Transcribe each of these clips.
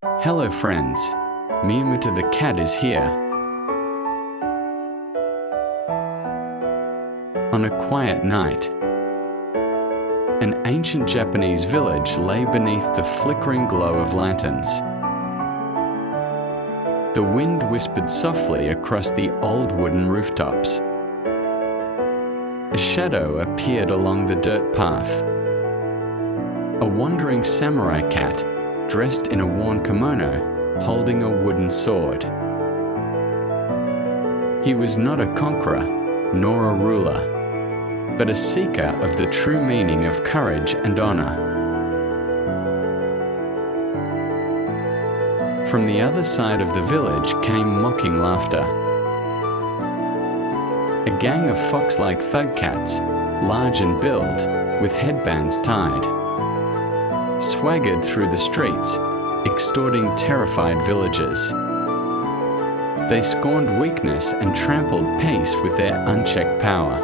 Hello friends, Miyamoto the cat is here. On a quiet night, an ancient Japanese village lay beneath the flickering glow of lanterns. The wind whispered softly across the old wooden rooftops. A shadow appeared along the dirt path. A wandering samurai cat, dressed in a worn kimono, holding a wooden sword. He was not a conqueror, nor a ruler, but a seeker of the true meaning of courage and honor. From the other side of the village came mocking laughter. A gang of fox-like thug cats, large in build, with headbands tied, swaggered through the streets, extorting terrified villagers. They scorned weakness and trampled peace with their unchecked power.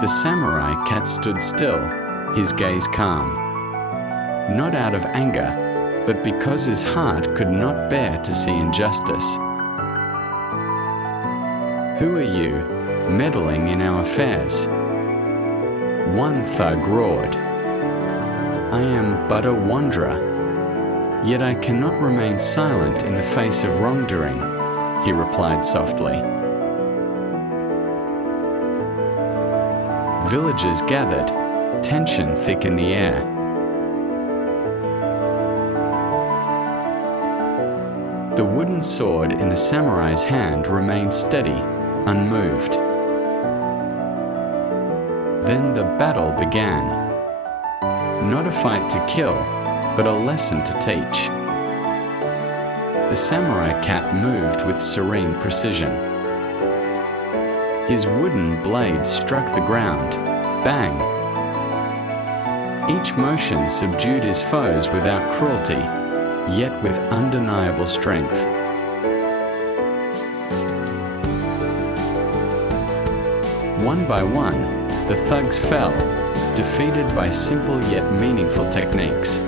The samurai cat stood still, his gaze calm. Not out of anger, but because his heart could not bear to see injustice. "Who are you, meddling in our affairs?" One thug roared. "I am but a wanderer, yet I cannot remain silent in the face of wrongdoing," he replied softly. Villagers gathered, tension thick in the air. The wooden sword in the samurai's hand remained steady, unmoved. Then the battle began. Not a fight to kill, but a lesson to teach. The samurai cat moved with serene precision. His wooden blade struck the ground, bang. Each motion subdued his foes without cruelty, yet with undeniable strength. One by one, the thugs fell, defeated by simple yet meaningful techniques.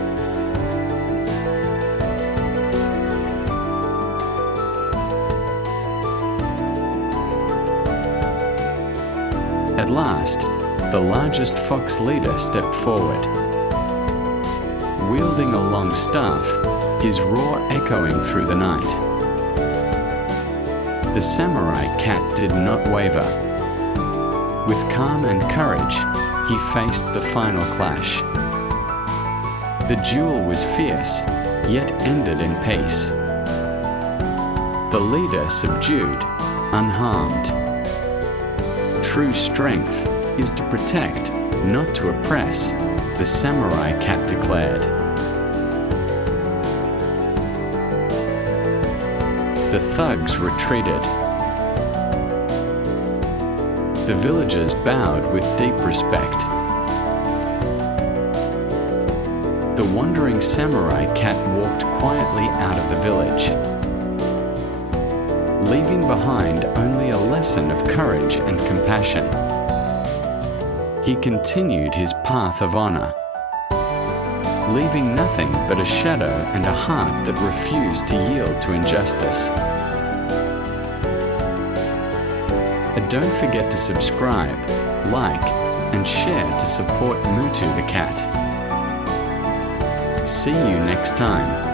At last, the largest fox leader stepped forward. Wielding a long staff, his roar echoing through the night. The samurai cat did not waver. With calm and courage, he faced the final clash. The duel was fierce, yet ended in peace. The leader subdued, unharmed. True strength is to protect, not to oppress, the samurai cat declared. The thugs retreated. The villagers bowed with deep respect. The wandering samurai cat walked quietly out of the village, leaving behind only a lesson of courage and compassion. He continued his path of honor, leaving nothing but a shadow and a heart that refused to yield to injustice. And don't forget to subscribe, like, and share to support Mutu the cat. See you next time.